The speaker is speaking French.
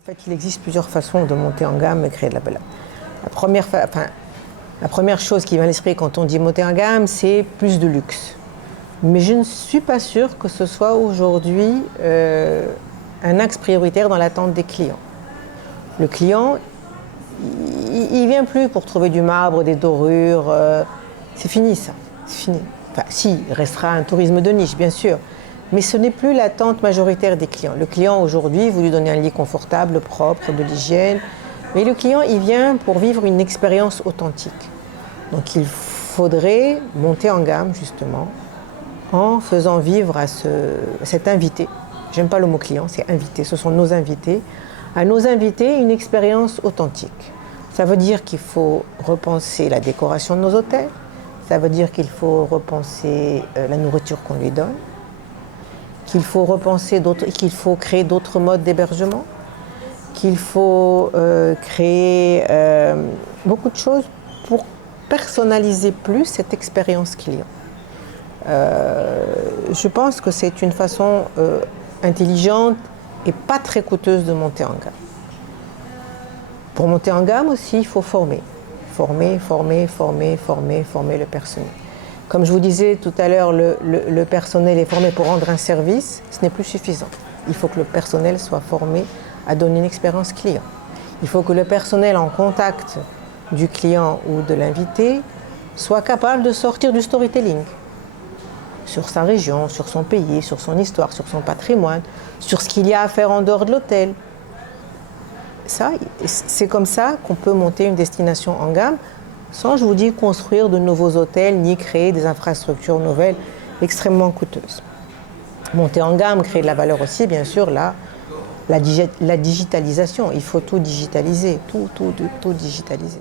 En fait, il existe plusieurs façons de monter en gamme et créer de la valeur. La première chose qui vient à l'esprit quand on dit monter en gamme, c'est plus de luxe. Mais je ne suis pas sûre que ce soit aujourd'hui un axe prioritaire dans l'attente des clients. Le client, il ne vient plus pour trouver du marbre, des dorures. C'est fini ça, c'est fini. Enfin, si, il restera un tourisme de niche, bien sûr. Mais ce n'est plus l'attente majoritaire des clients. Le client, aujourd'hui, vous lui donnez un lit confortable, propre, de l'hygiène. Mais le client, il vient pour vivre une expérience authentique. Donc il faudrait monter en gamme, justement, en faisant vivre à cet invité, j'aime pas le mot client, c'est invité, ce sont nos invités, à nos invités une expérience authentique. Ça veut dire qu'il faut repenser la décoration de nos hôtels, ça veut dire qu'il faut repenser la nourriture qu'on lui donne, qu'il faut qu'il faut créer d'autres modes d'hébergement, qu'il faut créer beaucoup de choses pour personnaliser plus cette expérience client. Je pense que c'est une façon intelligente et pas très coûteuse de monter en gamme. Pour monter en gamme aussi, il faut former le personnel. Comme je vous disais tout à l'heure, le personnel est formé pour rendre un service, ce n'est plus suffisant. Il faut que le personnel soit formé à donner une expérience client. Il faut que le personnel en contact du client ou de l'invité soit capable de sortir du storytelling sur sa région, sur son pays, sur son histoire, sur son patrimoine, sur ce qu'il y a à faire en dehors de l'hôtel. Ça, c'est comme ça qu'on peut monter une destination en gamme sans, je vous dis, construire de nouveaux hôtels ni créer des infrastructures nouvelles extrêmement coûteuses. Monter en gamme, créer de la valeur aussi, bien sûr, là, la digitalisation. Il faut tout digitaliser, tout digitaliser.